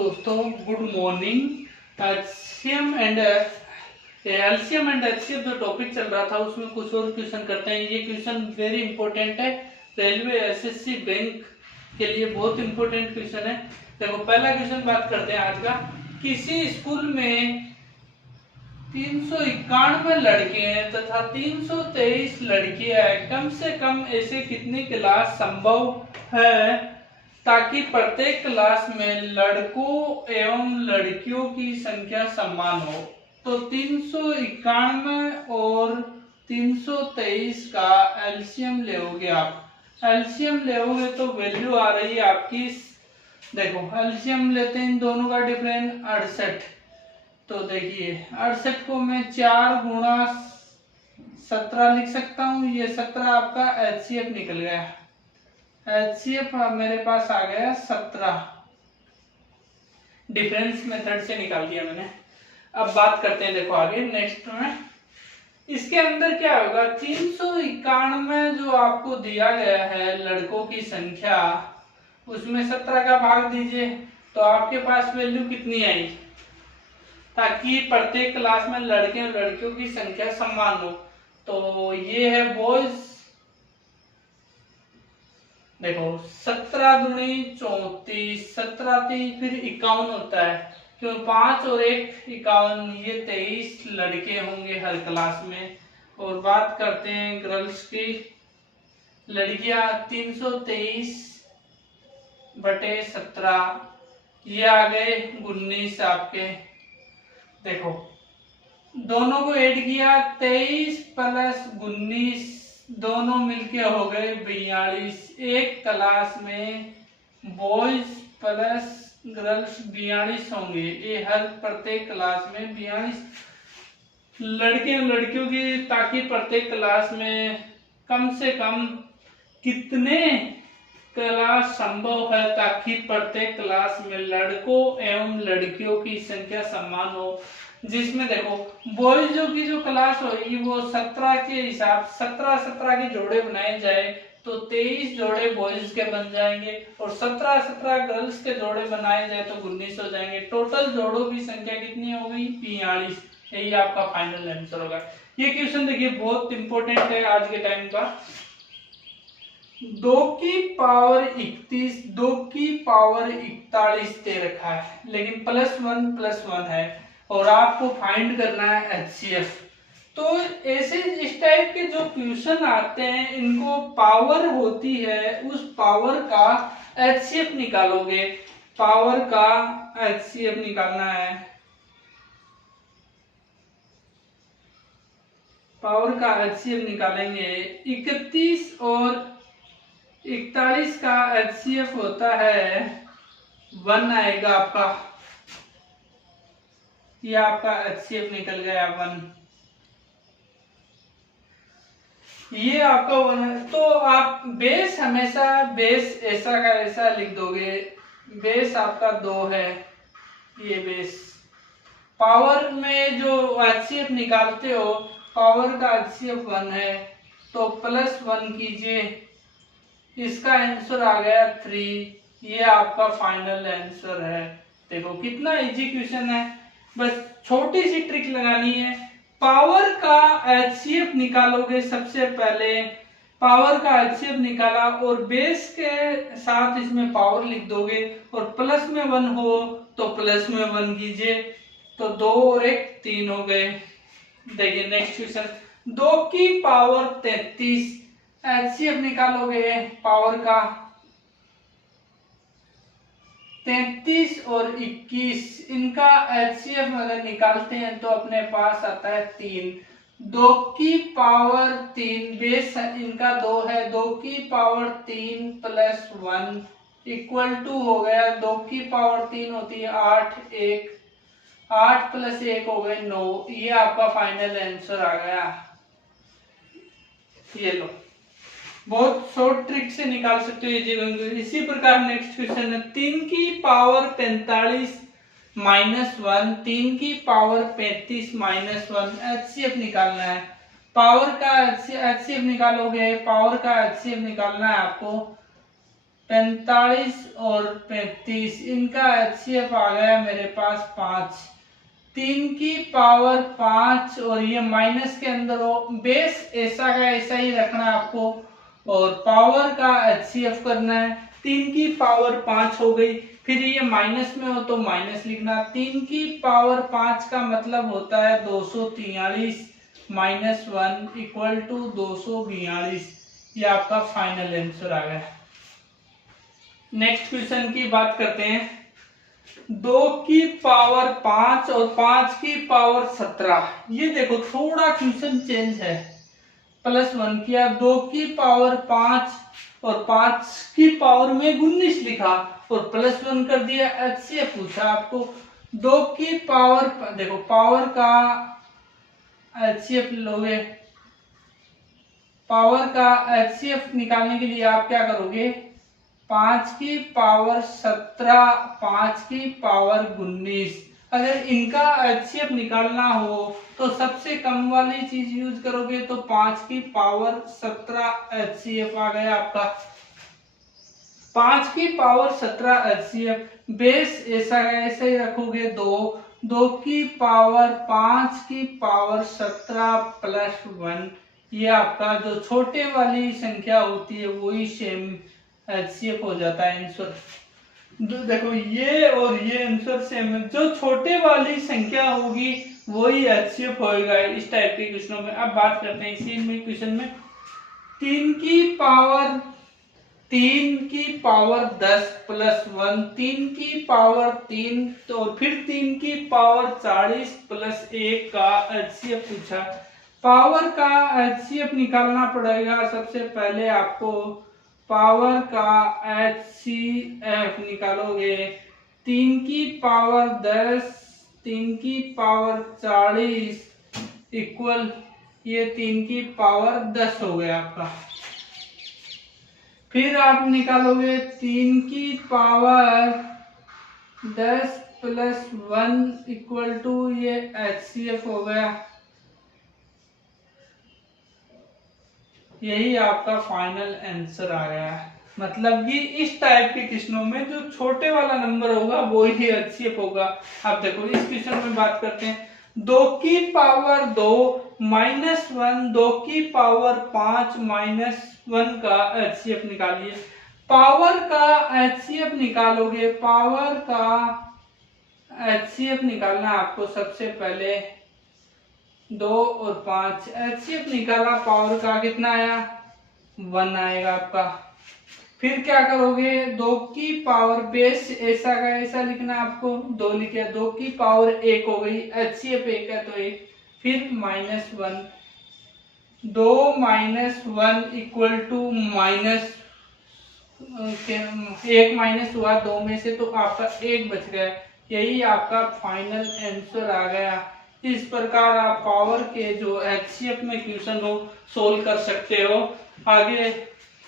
दोस्तों, good morning. LCM and HCF जो topic चल रहा था उसमें कुछ और क्वेश्चन करते हैं। ये क्वेश्चन वेरी इंपॉर्टेंट है, रेलवे एसएससी बैंक के लिए बहुत इंपॉर्टेंट क्वेश्चन है। देखो पहला क्वेश्चन बात करते हैं आज का। किसी स्कूल में 391 लड़के हैं तथा 323 लड़कियां हैं। कम से कम ऐसे कितनी क्लास संभव है ताकि प्रत्येक क्लास में लड़कों एवं लड़कियों की संख्या समान हो। तो 391 और 323 का एलसीएम लेओगे आप। एलसीएम लेओगे तो वैल्यू आ रही है आपकी, देखो एलसीएम लेते हैं इन दोनों का डिफरेंस 68। तो देखिए 68 को मैं 4 गुणा 17 लिख सकता हूँ। ये 17 आपका एचसीएफ निकल गया। एचसीएफ मेरे पास आ गया 17, डिफरेंस मेथड से निकाल दिया मैंने। अब बात करते हैं, देखो आगे नेक्स्ट में इसके अंदर क्या होगा। 391 जो आपको दिया गया है लड़कों की संख्या, उसमें 17 का भाग दीजिए तो आपके पास वैल्यू कितनी आई ताकि प्रत्येक क्लास में लड़के और लड़कियों की संख्या समान हो। तो ये है बॉयज, देखो 17 दूनी 34, 17 3 फिर 51 होता है, क्यों 5 और 1 51, ये 23 लड़के होंगे हर क्लास में। और बात करते हैं गर्ल्स की, लड़कियां 323 बटे 17, ये आ गए 19 आपके। देखो दोनों को ऐड किया 23 प्लस 19, दोनों मिलके हो गए 42। एक क्लास में बॉयज प्लस गर्ल्स 42 होंगे, ये हर प्रत्येक क्लास में 42 लड़के और लड़कियों की, ताकि प्रत्येक क्लास में कम से कम कितने क्लास संभव है ताकि प्रत्येक क्लास में लड़कों एवं लड़कियों की संख्या समान हो। जिसमें देखो बॉयजों की जो क्लास होगी वो 17 के हिसाब 17 के जोड़े बनाए जाए तो 23 जोड़े बॉयज के बन जाएंगे और 17 गर्ल्स के जोड़े बनाए जाए तो 19 हो जाएंगे। टोटल जोड़ों की संख्या कितनी हो गई 42। यही आपका फाइनल आंसर होगा। ये क्वेश्चन देखिए बहुत इंपॉर्टेंट है आज के टाइम का। 2 की पावर 31, 2 की पावर 41 दे रखा है, लेकिन +1 है और आपको फाइंड करना है एचसीएफ। तो ऐसे इस टाइप के जो क्वेश्चन आते हैं इनको पावर होती है, उस पावर का एचसीएफ निकालोगे। पावर का एचसीएफ निकालना है, पावर का एचसीएफ निकालेंगे। 31 और 41 का एचसीएफ होता है 1 आएगा आपका, ये आपका एचसीएफ निकल गया 1, ये आपका 1 है। तो आप बेस हमेशा बेस ऐसा का ऐसा लिख दोगे। बेस आपका 2 है, ये बेस। पावर में जो एचसीएफ निकालते हो पावर का एचसीएफ 1 है तो +1 कीजिए, इसका आंसर आ गया 3। ये आपका फाइनल आंसर है। देखो कितना इजी क्वेश्चन है, बस छोटी सी ट्रिक लगानी है। पावर का एचसीएफ निकालोगे, सबसे पहले पावर का एचसीएफ निकाला और बेस के साथ इसमें पावर लिख दोगे और प्लस में 1 हो तो प्लस में 1 कीजिए, तो 2 और 1 3 हो गए। देखिए नेक्स्ट क्वेश्चन, 2 की पावर 33, एचसीएफ निकालोगे पावर का 33 और 21, इनका एचसीएफ अगर निकालते हैं तो अपने पास आता है 3। 2 की पावर 3, बेस इनका 2 है, 2 की पावर 3 + 1 इक्वल टू हो गया, 2 की पावर 3 होती है 8, 8 + 1 हो गए 9। ये आपका फाइनल आंसर आ गया। ये लो, बहुत शॉर्ट ट्रिक से निकाल सकते हो ये। इसी प्रकार नेक्स्ट क्वेश्चन है, 3 की पावर 45 -1, 3 की पावर 35 -1, एचसीएफ निकालना है। पावर का एचसीएफ निकालोगे, पावर का एचसीएफ निकालना है आपको 45 और 35, इनका HCF आ गया मेरे पास 5। 3 की पावर 5 और ये माइनस के अंदर हो, बेस ऐसा का ऐसा ही रखना है आपको और पावर का HCF करना है। 3 की पावर 5 हो गई, फिर ये माइनस में हो तो माइनस लिखना। 3 की पावर 5 का मतलब होता है 243 माइनस 1 इक्वल टू 242। ये आपका फाइनल आंसर आ गया। नेक्स्ट क्वेश्चन की बात करते हैं। 2 की पावर 5 और 5 की पावर 17, ये देखो थोड़ा क्वेश्चन चेंज है। +1 किया, 2 की पावर 5 और 5 की पावर में 19 लिखा और +1 कर दिया। HCF पूछा आपको। 2 की पावर, देखो पावर का HCF लोगे, पावर का HCF निकालने के लिए आप क्या करोगे, 5 की पावर 17, 5 की पावर 19। अगर इनका HCF निकालना हो तो सबसे कम वाली चीज यूज करोगे, तो 5 की पावर 17 HCF आ गया आपका। 5 की पावर 17 HCF, बेस ऐसा ऐसे ही रखोगे 2 की पावर 5 की पावर 17 प्लस 1, ये आपका जो छोटे वाली संख्या होती है वही सेम HCF हो जाता है आंसर। देखो ये और ये आंसर सेम है, जो छोटे वाली संख्या होगी वही HCF होएगा इस टाइप के क्वेश्चनों में। अब बात करते हैं इसी में क्वेश्चन में। 3 की पावर 10 प्लस 1, 3 की पावर 3 तो फिर 3 की पावर 40 प्लस 1 का HCF पूछा। पावर का HCF निकालना पड़ेगा। सबसे पहले आपको पावर का HCF निकालोगे, 3 की पावर 10, 3 की पावर 40 इक्वल, ये 3 की पावर 10 हो गया आपका। फिर आप निकालोगे 3 की पावर 10 प्लस 1 इक्वल टू, ये HCF हो गया। यही आपका फाइनल आंसर आ गया है। मतलब कि इस टाइप के क्वेश्चनों में जो छोटे वाला नंबर होगा वो ही HCF होगा। अब देखो इस क्वेश्चन में बात करते हैं। 2 की पावर 2 माइनस 1, 2 की पावर 5 माइनस 1 का HCF निकालिए। पावर का HCF निकालोगे, पावर का HCF निकालना आपको सबसे पहले 2 और 5, HCF निकाला, पावर का कितना आया, 1 आएगा आपका। फिर क्या करोगे, 2 की पावर, बेस ऐसा का ऐसा लिखना आपको, 2 लिखे, 2 की पावर 1 हो गई, HCF 1 है तो 1, फिर -1, 2 minus 1 equal to minus, 1 minus हुआ 2 में से तो आपका 1 बच गया। यही आपका फाइनल आंसर आ गया। इस प्रकार आप पावर के जो HCF में क्वेश्चन हो सोल्व कर सकते हो। आगे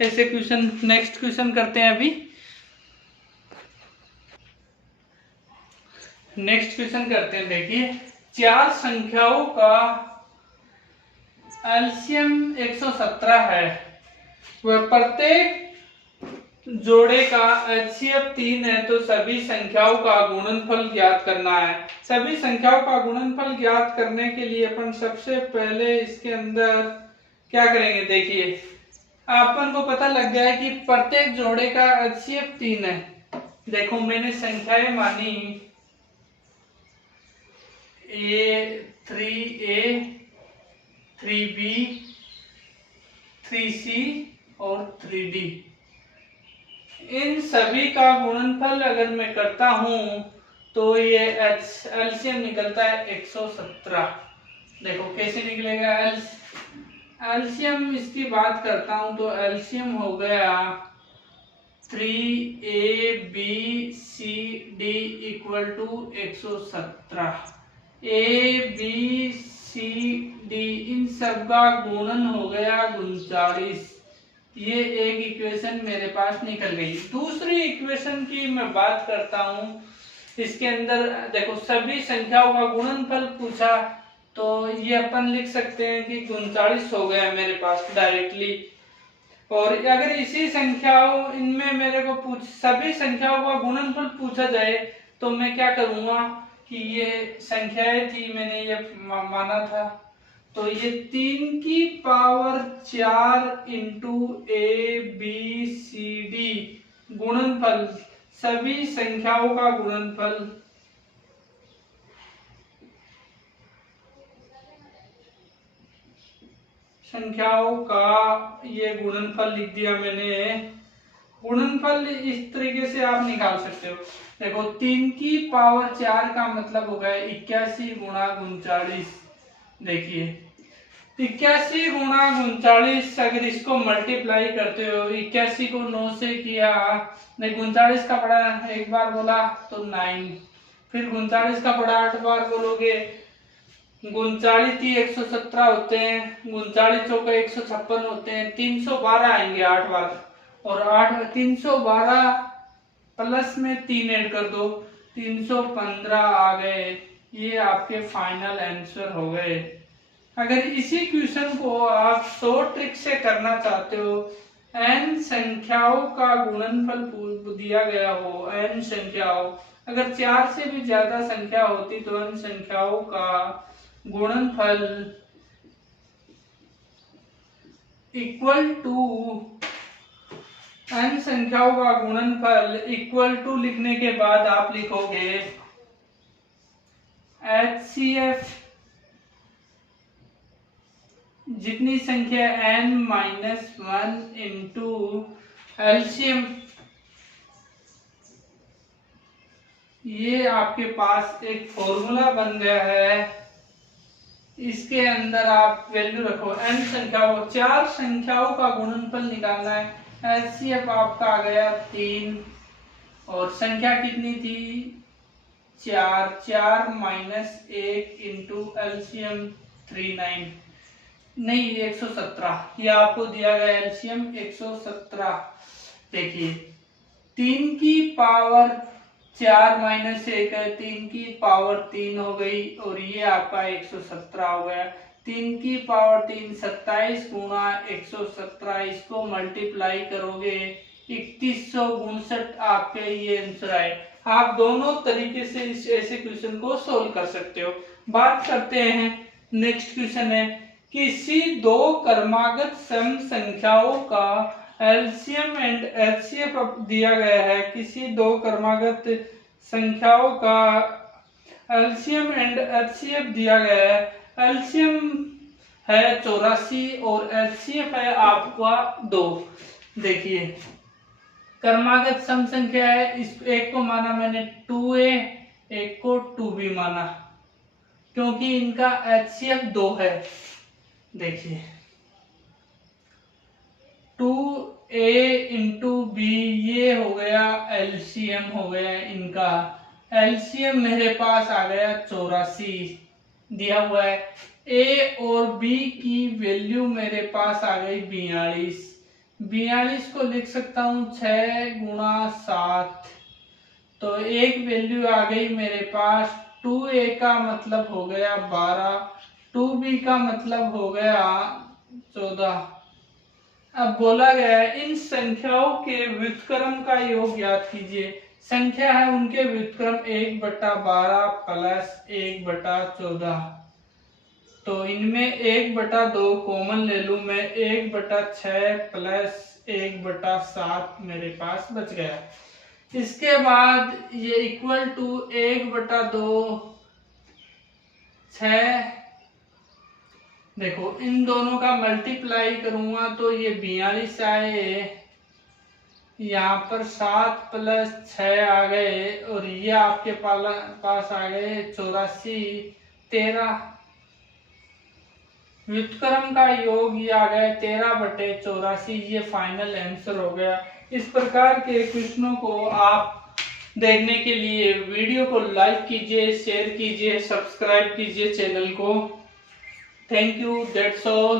ऐसे क्वेश्चन, नेक्स्ट क्वेश्चन करते हैं। अभी नेक्स्ट क्वेश्चन करते हैं। देखिए, 4 संख्याओं का एलसीएम 117 है, वह प्रत्येक जोड़े का HCF 3 है, तो सभी संख्याओं का गुणनफल ज्ञात करना है। सभी संख्याओं का गुणनफल ज्ञात करने के लिए अपन सबसे पहले इसके अंदर क्या करेंगे, देखिए अपन को पता लग गया है कि प्रत्येक जोड़े का HCF 3 है। देखो मैंने संख्याएं मानी A3A, 3B, 3C और 3D। इन सभी का गुणनफल अगर मैं करता हूं तो ये एलसीएम निकलता है 117। देखो कैसे निकलेगा, एलसीएम इसकी बात करता हूं तो एलसीएम हो गया 3ABCD इक्वल टू 117। ABCD इन सब का गुणन हो गया 39। ये एक इक्वेशन मेरे पास निकल गई। दूसरी इक्वेशन की मैं बात करता हूं। इसके अंदर देखो सभी संख्याओं का गुणनफल पूछा, तो ये अपन लिख सकते हैं कि 39 हो गया मेरे पास डायरेक्टली। और अगर इसी संख्याओं इनमें मेरे को सभी संख्याओं का गुणनफल पूछा जाए तो मैं क्या करूंगा कि ये संख्याएं थी, मैंने ये माना था, तो ये 3 की पावर 4 इंटू ABCD गुणनफल, सभी संख्याओं का गुणनफल, संख्याओं का ये गुणनफल लिख दिया मैंने। गुणनफल इस तरीके से आप निकाल सकते हो। देखो 3 की पावर 4 का मतलब हो गया 81 गुणा 39। देखिए 81 गुणा 39, अगर इसको मल्टीप्लाई करते हो, 81 को 9 से किया, 39 का बड़ा एक बार बोला तो 9, फिर 39 का बड़ा 8 बार बोलोगे, 39 ही 117 होते हैं, 39 चौका 156 होते हैं, 312 आएंगे 8 बार, और 312 प्लस में 3 ऐड कर दो, 315 आ गए। ये आपके फाइनल आंसर हो गए। अगर इसी क्वेश्चन को आप शॉर्ट ट्रिक से करना चाहते हो, n संख्याओं का गुणनफल दिया गया हो, n संख्याओं, अगर 4 से भी ज्यादा संख्या होती तो n संख्याओं का गुणनफल इक्वल टू, n संख्याओं का गुणनफल इक्वल टू लिखने के बाद आप लिखोगे HCF जितनी संख्या n-1 इंटू एलसीएम, ये आपके पास एक फॉर्मूला बन गया है। इसके अंदर आप वैल्यू रखो, n संख्याओं, 4 संख्याओं का गुणनफल निकालना है। एलसीएम आपका आ गया 3, और संख्या कितनी थी 4, 4 माइनस 1 इंटू एलसीएम 39, नहीं 117, ये आपको दिया गया एलसीएम 117। देखिए 3 की पावर 4 माइनस 1 है, 3 की पावर 3 हो गई, और ये आपका 117 हो गया। 3 की पावर 3 27 गुणा 117, इसको मल्टीप्लाई करोगे 3159 आपके ये आंसर आए। आप दोनों तरीके से इस ऐसे क्वेश्चन को सोल्व कर सकते हो। बात करते हैं, नेक्स्ट क्वेश्चन है, किसी दो क्रमागत सम संख्याओं का एलसीएम एंड एचसीएफ दिया गया है। किसी दो क्रमागत संख्याओं का एलसीएम एंड एचसीएफ दिया गया है। एलसीएम है 84 और एचसीएफ है आपका 2। देखिए क्रमागत सम संख्या है, इस एक को माना मैंने 2a, एक को 2b माना, क्योंकि इनका एचसीएफ 2 है। देखिए 2a इंटू बी, ये हो गया एलसीएम हो गया इनका। एलसीएम मेरे पास आ गया 84 दिया हुआ है। a और b की वैल्यू मेरे पास आ गई 42। 42 को लिख सकता हूं 6 गुणा 7, तो एक वैल्यू आ गई मेरे पास। 2a का मतलब हो गया 12, 2b का मतलब हो गया 14। अब बोला गया है इन संख्याओं के व्युत्क्रम का योग ज्ञात कीजिए। संख्या है उनके व्युत्क्रम 1/12 प्लस 1/14, तो इनमें 1/2 कॉमन ले लूं मैं, 1/6 प्लस 1/7 मेरे पास बच गया। इसके बाद ये इक्वल टू 1/2 6, देखो इन दोनों का मल्टीप्लाई करूंगा तो ये 42 आए, यहाँ पर 7 प्लस 6 आ गए, और ये आपके पास आ गए 84, 13। व्युत्क्रम का योग ये आ गया 13/84, ये फाइनल आंसर हो गया। इस प्रकार के क्वेश्चनों को आप देखने के लिए वीडियो को लाइक कीजिए, शेयर कीजिए, सब्सक्राइब कीजिए चैनल को। Thank you. That's all.